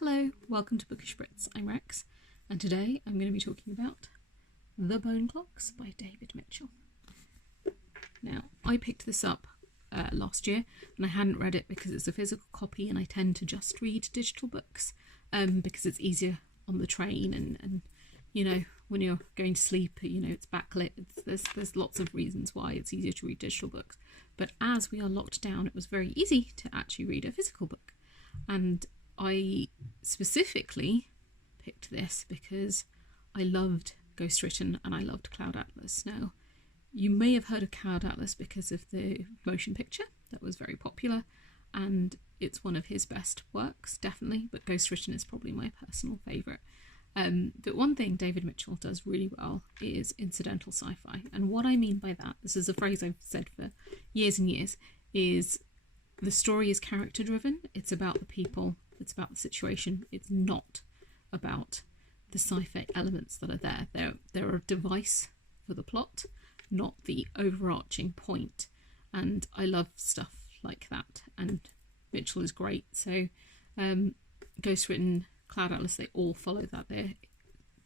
Hello, welcome to Bookish Brits. I'm Rex, and today I'm going to be talking about The Bone Clocks by David Mitchell. Now, I picked this up last year, and I hadn't read it because it's a physical copy, and I tend to just read digital books because it's easier on the train, and you know, when you're going to sleep, you know, it's backlit. There's lots of reasons why it's easier to read digital books. But as we are locked down, it was very easy to actually read a physical book, and I specifically picked this because I loved Ghostwritten and I loved Cloud Atlas. Now, you may have heard of Cloud Atlas because of the motion picture that was very popular, and it's one of his best works, definitely, but Ghostwritten is probably my personal favourite. But one thing David Mitchell does really well is incidental sci-fi, and what I mean by that, this is a phrase I've said for years and years, is the story is character driven. It's about the people, it's about the situation. It's not about the sci-fi elements that are there. They're a device for the plot, not the overarching point. And I love stuff like that. And Mitchell is great. So Ghostwritten, Cloud Atlas, they all follow that.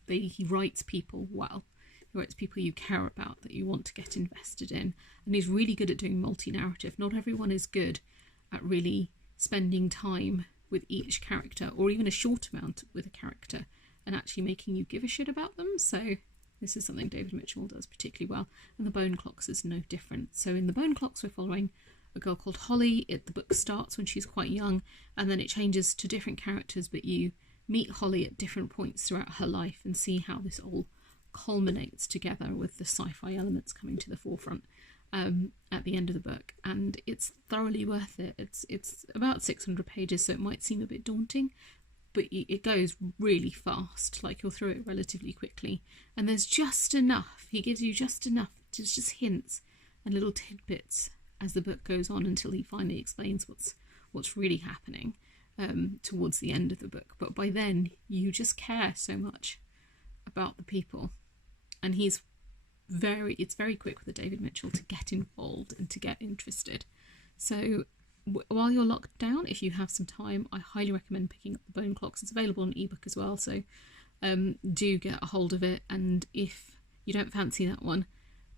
He writes people well. He writes people you care about, that you want to get invested in. And he's really good at doing multi-narrative. Not everyone is good at really spending time with each character, or even a short amount with a character, and actually making you give a shit about them. So this is something David Mitchell does particularly well, and The Bone Clocks is no different. So in The Bone Clocks, we're following a girl called Holly. The book starts when she's quite young, and then it changes to different characters, but you meet Holly at different points throughout her life and see how this all culminates together with the sci-fi elements coming to the forefront at the end of the book. And it's thoroughly worth it. It's about 600 pages, so it might seem a bit daunting, but it goes really fast. Like, you'll through it relatively quickly, and there's just enough. He gives you just enough, just hints and little tidbits as the book goes on, until he finally explains what's really happening towards the end of the book. But by then you just care so much about the people, and it's very quick with the David Mitchell to get involved and to get interested. So while you're locked down, if you have some time, I highly recommend picking up The Bone Clocks. It's available on ebook as well, so do get a hold of it. And if you don't fancy that one,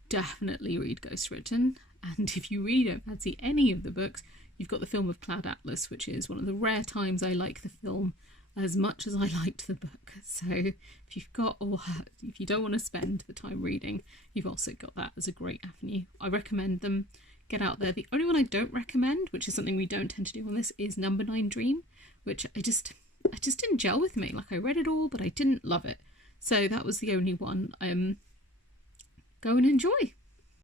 definitely read Ghostwritten. And if you really don't fancy any of the books, you've got the film of Cloud Atlas, which is one of the rare times I like the film as much as I liked the book. So if you don't want to spend the time reading, you've also got that as a great avenue. I recommend them. Get out there. The only one I don't recommend, which is something we don't tend to do on this, is Number 9 Dream, which I just didn't gel with me. Like, I read it all, but I didn't love it. So that was the only one. Go and enjoy.